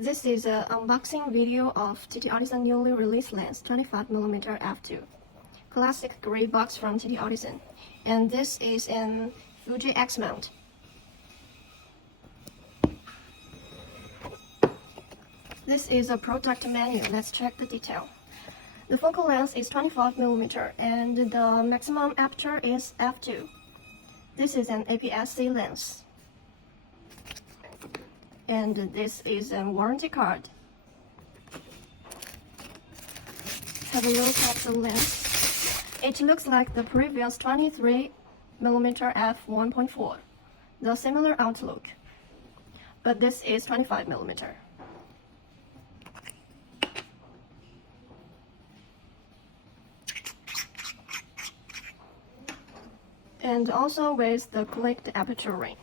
This is an unboxing video of TTArtisan newly released lens 25mm f2. Classic gray box from TTArtisan. And this is an Fuji X mount. This is a product menu. Let's check the detail. The focal length is 25mm and the maximum aperture is f2. This is an APS-C lens. And this is a warranty card. Have a look at the lens. It looks like the previous 23mm f1.4, the similar outlook, but this is 25mm. And also with the clicked aperture ring.